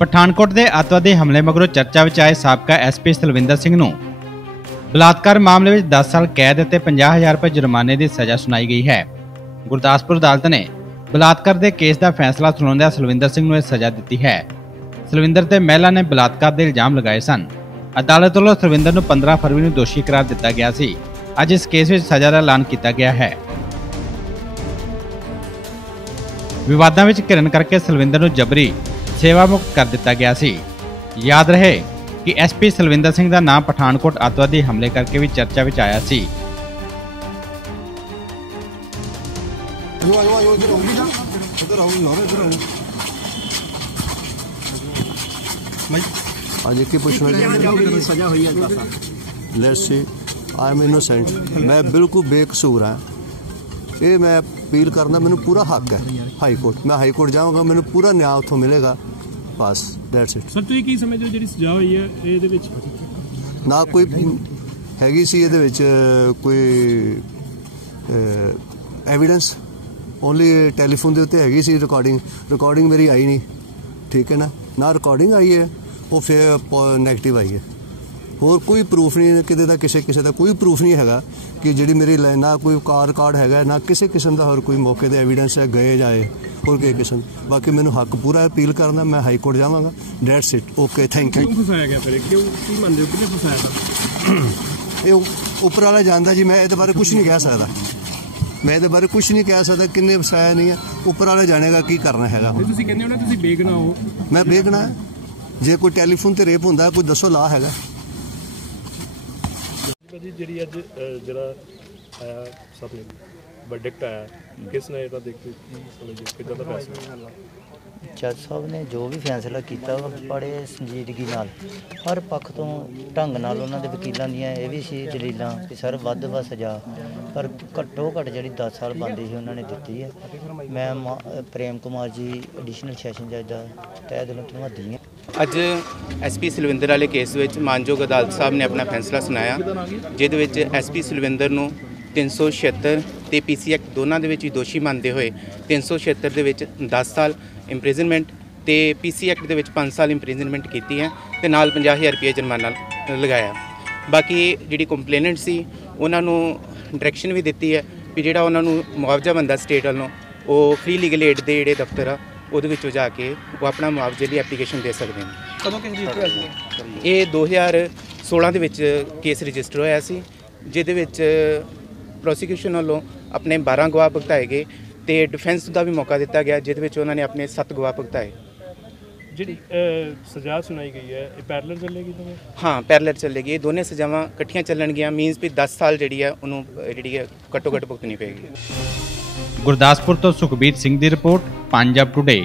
ਪਠਾਨਕੋਟ ਦੇ ਅੱਤਵਾਦੀ ਹਮਲੇ ਮਗਰੋਂ ਚਰਚਾ ਵਿੱਚ ਆਏ ਸਾਬਕਾ ਐਸਪੀ ਸਲਵਿੰਦਰ ਸਿੰਘ ਨੂੰ। ਬਲਾਤਕਾਰ ਮਾਮਲੇ ਵਿੱਚ 10 ਸਾਲ ਕੈਦ ਅਤੇ 50000 ਰੁਪਏ ਜੁਰਮਾਨੇ ਦੀ ਸਜ਼ਾ ਸੁਣਾਈ ਗਈ ਹੈ। ਗੁਰਦਾਸਪੁਰ ਅਦਾਲਤ ਨੇ ਬਲਾਤਕਾਰ ਦੇ ਕੇਸ ਦਾ ਫੈਸਲਾ ਸੁਣਾਉਂਦਿਆਂ ਸਲਵਿੰਦਰ ਸਿੰਘ ਨੂੰ ਇਹ ਸਜ਼ਾ ਦਿੱਤੀ ਹੈ। ਸਲਵਿੰਦਰ ਤੇ ਮਹਿਲਾ ਨੇ ਬਲਾਤਕਾਰ ਦੇ ਇਲਜ਼ਾਮ ਲਗਾਏ ਸਨ। ਅਦਾਲਤ ਵੱਲੋਂ ਸਲਵਿੰਦਰ ਨੂੰ 15 ਫਰਵਰੀ ਨੂੰ ਦੋਸ਼ੀ ਕਰਾਰ ਦਿੱਤਾ ਗਿਆ ਸੀ। ਅੱਜ ਇਸ ਕੇਸ ਵਿੱਚ ਸਜ਼ਾ ਦਾ ਐਲਾਨ ਕੀਤਾ ਗਿਆ ਹੈ। ਵਿਵਾਦਾਂ ਵਿੱਚ ਘਿਰਨ ਕਰਕੇ ਸਲਵਿੰਦਰ ਨੂੰ ਜਬਰੀ ਸੇਵਾ ਮੁਕਤ ਕਰ ਦਿੱਤਾ ਗਿਆ ਸੀ। ਯਾਦ ਰਹੇ ਕਿ ਐਸਪੀ ਸਲਵਿੰਦਰ ਸਿੰਘ ਦਾ ਨਾਮ ਪਠਾਨਕੋਟ ਅੱਤਵਾਦੀ ਹਮਲੇ ਕਰਕੇ ਵੀ ਚਰਚਾ ਵਿੱਚ ਆਇਆ ਸੀ। ਅੱਜ ਕੀ ਪੁੱਛਣਾ ਚਾਹੁੰਦਾ ਸਜ਼ਾ ਹੋਈ ਹੈ 10 ਸਾਲ let's see I am innocent ਮੈਂ ਬਿਲਕੁਲ ਬੇਕਸੂਰ ਹਾਂ। ਇਹ ਮੈਂ ਅਪੀਲ ਕਰਨਾ ਮੈਨੂੰ ਪੂਰਾ ਹੱਕ ਹੈ ਹਾਈ ਕੋਰਟ। ਮੈਂ ਹਾਈ ਕੋਰਟ ਜਾਊਂਗਾ ਮੈਨੂੰ ਪੂਰਾ ਨਿਆਂ ਉੱਥੋਂ ਮਿਲੇਗਾ। ਬਸ ਦੈਟਸ ਇਟ ਸਰ ਤੁਸੀਂ ਕੀ ਸਮਝਦੇ ਹੋ ਜਿਹੜੀ ਸਜ਼ਾ ਹੋਈ ਹੈ ਇਹਦੇ ਵਿੱਚ? ਨਾ ਕੋਈ ਹੈਗੀ ਸੀ ਇਹਦੇ ਵਿੱਚ ਕੋਈ ਐਵੀਡੈਂਸ ਓਨਲੀ ਟੈਲੀਫੋਨ ਦੇ ਉੱਤੇ ਹੈਗੀ ਸੀ ਰਿਕਾਰਡਿੰਗ ਰਿਕਾਰਡਿੰਗ ਮੇਰੀ ਆਈ ਨਹੀਂ। ਠੀਕ ਹੈ ਨਾ? ਨਾ ਰਿਕਾਰਡਿੰਗ ਆਈ ਹੈ ਉਹ ਫਿਰ 네ਗੇਟਿਵ ਆਈ ਹੈ। ਹੋਰ ਕੋਈ ਪ੍ਰੂਫ ਨਹੀਂ ਕਿਤੇ ਦਾ ਕਿਸੇ ਕਿਸੇ ਦਾ ਕੋਈ ਪ੍ਰੂਫ ਨਹੀਂ ਹੈਗਾ ਕਿ ਜਿਹੜੀ ਮੇਰੀ ਨਾ ਕੋਈ ਕਾਰ ਰਿਕਾਰਡ ਹੈਗਾ ਨਾ ਕਿਸੇ ਕਿਸਮ ਦਾ ਹੋਰ ਕੋਈ ਮੌਕੇ ਤੇ ਐਵੀਡੈਂਸ ਹੈ ਗਏ ਜਾਏ ਹੋਰ ਕਿਸੇ ਕਿਸਮ ਬਾਕੀ ਮੈਨੂੰ ਹੱਕ ਪੂਰਾ ਅਪੀਲ ਕਰਨ ਦਾ ਮੈਂ ਹਾਈ ਕੋਰਟ ਜਾਵਾਂਗਾ। That's it okay thank you ਕਿਉਂ ਫਸਾਇਆ ਗਿਆ ਫਿਰ? ਕਿਉਂ ਕੀ ਮੰਨਦੇ ਹੋ? ਕਿਹਨੇ ਫਸਾਇਆ ਤਾਂ? ਇਹ ਉੱਪਰ ਵਾਲਾ ਜਾਣਦਾ ਜੀ ਮੈਂ ਇਹਦੇ ਬਾਰੇ ਕੁਝ ਨਹੀਂ ਕਹਿ ਸਕਦਾ। ਮੈਂ ਇਹਦੇ ਬਾਰੇ ਕੁਝ ਨਹੀਂ ਕਹਿ ਸਕਦਾ ਕਿੰਨੇ ਵਸਾਇਆ ਨਹੀਂ ਹੈ। ਉੱਪਰ ਵਾਲਾ ਜਾਣੇਗਾ ਕੀ ਕਰਨਾ ਹੈਗਾ ਤੁਸੀਂ ਕਹਿੰਦੇ ਹੋ ਨਾ ਤੁਸੀਂ ਬੇਗਨਾ ਹੋ। ਮੈਂ ਹੈ। ਜੇ ਕੋਈ ਟੈਲੀਫੋਨ ਤੇ ਰੇਪ ਹੁੰਦਾ ਕੋਈ ਦੱਸੋ ਲਾ ਹੈਗਾ। ਜਿਹੜੀ ਅੱਜ ਜਿਹੜਾ ਆਇਆ ਸਾਹਮਣੇ ਵਰਡਿਕਟ ਆਇਆ। ਕਿਸ ਨੇ ਇਹਦਾ ਦੇਖ ਕੇ ਕੀ ਸਮਝੇ ਕਿਦਾਂ ਦਾ ਫੈਸਲਾ? ਜੱਜ ਸਾਹਿਬ ਨੇ ਜੋ ਵੀ ਫੈਸਲਾ ਕੀਤਾ ਉਹ ਬੜੇ ਸੰਜੀਦਗੀ ਨਾਲ ਹਰ ਪੱਖ ਤੋਂ ਢੰਗ ਨਾਲ ਉਹਨਾਂ ਦੇ ਵਕੀਲਾਂ ਦੀਆਂ ਇਹ ਵੀ ਸੀ ਦਲੀਲਾਂ ਕਿ ਸਰ ਵੱਧ ਵਾ ਸਜ਼ਾ ਪਰ ਘੱਟੋ ਘੱਟ ਜਿਹੜੀ 10 ਸਾਲ ਬੰਦੀ ਸੀ ਉਹਨਾਂ ਨੇ ਦਿੱਤੀ ਹੈ ਮੈਂ ਮਾ- ਪ੍ਰੇਮ ਕੁਮਾਰ ਜੀ ਐਡੀਸ਼ਨਲ ਸੈਸ਼ਨ ਜੱਜ ਦਾ ਤਹਿ ਦਿਲੋਂ ਧੰਨਵਾਦੀ ਹਾਂ। ਅੱਜ ਐਸਪੀ ਸਿਲਵਿੰਦਰ ਵਾਲੇ ਕੇਸ ਵਿੱਚ ਮਾਨਯੋਗ ਅਦਾਲਤ ਸਾਹਿਬ ਨੇ ਆਪਣਾ ਫੈਸਲਾ ਸੁਣਾਇਆ ਜਿਹਦੇ ਵਿੱਚ ਐਸਪੀ ਸਿਲਵਿੰਦਰ ਨੂੰ 376 ਤੇ ਪੀਸੀ ਐਕਟ ਦੋਨਾਂ ਦੇ ਵਿੱਚ ਹੀ ਦੋਸ਼ੀ ਮੰਨਦੇ ਹੋਏ 376 ਦੇ ਵਿੱਚ 10 ਸਾਲ ਇੰਪ੍ਰਿਜ਼ਨਮੈਂਟ ਤੇ ਪੀਸੀ ਐਕਟ ਦੇ ਵਿੱਚ 5 ਸਾਲ ਇੰਪ੍ਰਿਜ਼ਨਮੈਂਟ ਕੀਤੀ ਹੈ ਤੇ ਨਾਲ 50000 ਰੁਪਏ ਜੁਰਮਾਨਾ ਲਗਾਇਆ। ਬਾਕੀ ਜਿਹੜੀ ਕੰਪਲੇਨੈਂਟ ਸੀ ਉਹਨਾਂ ਨੂੰ ਡਾਇਰੈਕਸ਼ਨ ਵੀ ਦਿੱਤੀ ਹੈ ਵੀ ਜਿਹੜਾ ਉਹਨਾਂ ਨੂੰ ਮੁਆਵਜ਼ਾ ਬੰਦਾ ਸਟੇਟ ਵੱਲੋਂ ਉਹ ਫ੍ਰੀ ਲੀਗਲ ਏਡ ਦੇ ਜਿਹੜੇ ਦਫ਼ਤਰ ਆ ਉਹਦੇ ਵਿੱਚੋਂ ਜਾ ਕੇ ਉਹ ਆਪਣਾ ਮੁਆਵਜ਼ੇ ਦੀ ਐਪਲੀਕੇਸ਼ਨ ਦੇ ਸਕਦੇ ਨੇ। ਕਦੋਂ ਕਿਸ ਰਜਿਸਟਰ ਹੋਇਆ ਸੀ? ਇਹ 2016 ਦੇ ਵਿੱਚ ਕੇਸ ਰਜਿਸਟਰ ਹੋਇਆ ਸੀ ਜਿਹਦੇ ਵਿੱਚ ਪ੍ਰੋਸੀਕਿਊਸ਼ਨ ਵੱਲੋਂ ਆਪਣੇ 12 ਗਵਾਹ ਭੁਗਤਾਏ ਗਏ ਤੇ ਡਿਫੈਂਸ ਦਾ ਵੀ ਮੌਕਾ ਦਿੱਤਾ ਗਿਆ ਜਿਹਦੇ ਵਿੱਚ ਉਹਨਾਂ ਨੇ ਆਪਣੇ 7 ਗਵਾਹ ਭੁਗਤਾਏ। ਜਿਹੜੀ ਸਜ਼ਾ ਸੁਣਾਈ ਗਈ ਹੈ ਇਹ ਪੈਰਲਲ ਚੱਲੇਗੀ ਤਾਂ ਹਾਂ ਪੈਰਲਲ ਚੱਲੇਗੀ। ਇਹ ਦੋਨੇ ਸਜ਼ਾਵਾਂ ਇਕੱਠੀਆਂ ਚੱਲਣਗੀਆਂ ਮੀਨਸ ਵੀ 10 ਸਾਲ ਜਿਹੜੀ ਹੈ ਉਹਨੂੰ ਜਿਹੜੀ ਹੈ ਘੱਟੋ ਘੱਟ ਭੁਗਤਣੀ ਪਏਗੀ। ਗੁਰਦਾਸਪੁਰ ਤੋਂ ਸੁਖਬੀਰ ਸਿੰਘ ਦੀ ਰਿਪੋਰਟ ਪੰਜਾਬ ਟੁਡੇ